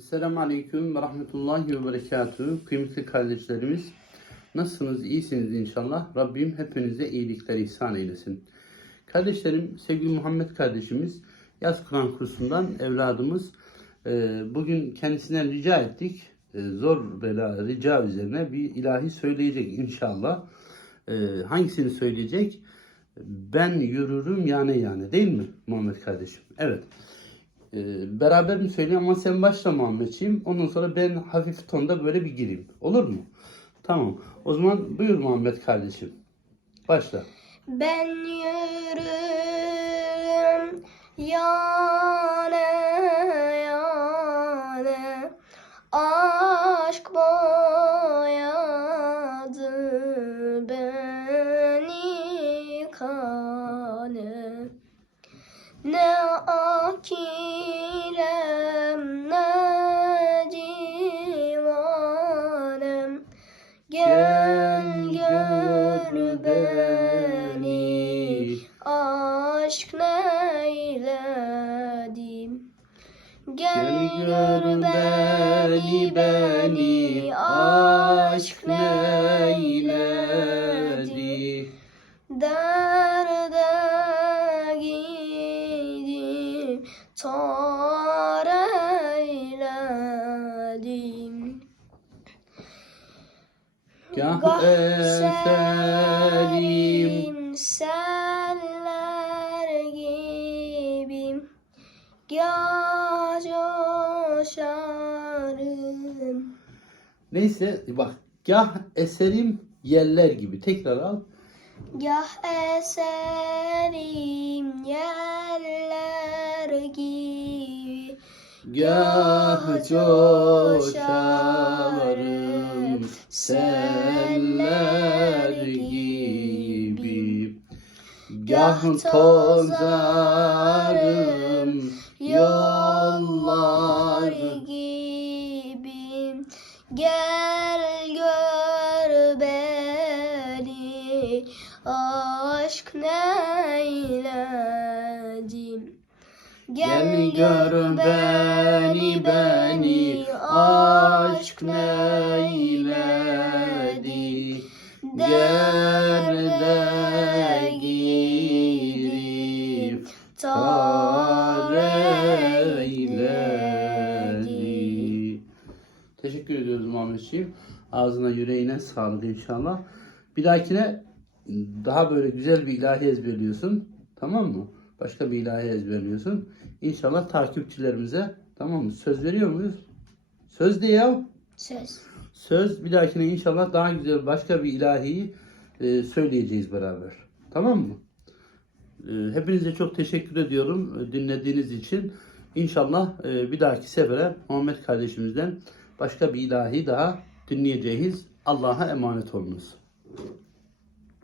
Esselamu Aleyküm ve Rahmetullahi ve Berekatuhu. Kıymetli kardeşlerimiz, nasılsınız? İyisiniz inşallah. Rabbim hepinize iyilikler ihsan eylesin. Kardeşlerim, sevgili Muhammed kardeşimiz, yaz Kur'an kursundan evladımız, e, bugün kendisinden rica ettik. E, Zor bela rica üzerine bir ilahi söyleyecek inşallah. E, Hangisini söyleyecek? Ben yürürüm yani yani değil mi Muhammed kardeşim? Evet. Ee, beraber mi söyleyeyim ama sen başla Muhammedciğim. Ondan sonra ben hafif tonda böyle bir gireyim. Olur mu? Tamam. O zaman buyur Muhammed kardeşim. Başla. Ben yürürüm yane Ne akirem ne divanem Gel gör beni aşk neyledim. Gel gör beni beni aşk neyledi Eserim serim seller gibi coşarım Neyse bak. Gah eserim yeller gibi. Tekrar al. Gah eserim yerler gibi Gah coşarım seller gibi. Gah tozarım yollar gibi Gel gör beni aşk neyledim Gel gör beni beni aşk neyledi Derde girip tar eyledi Teşekkür ediyoruz Muhammedciğim. Ağzına yüreğine sağlık inşallah. Bir dahakine daha böyle güzel bir ilahi ezberliyorsun. Tamam mı? Başka bir ilahi ezberliyorsun. İnşallah takipçilerimize tamam mı? Söz veriyor muyuz? Söz de ya. Söz Söz bir dahakine inşallah daha güzel başka bir ilahiyi e, söyleyeceğiz beraber. Tamam mı? E, hepinize çok teşekkür ediyorum e, dinlediğiniz için. İnşallah bir dahaki sefere Muhammed kardeşimizden başka bir ilahi daha dinleyeceğiz. Allah'a emanet olunuz.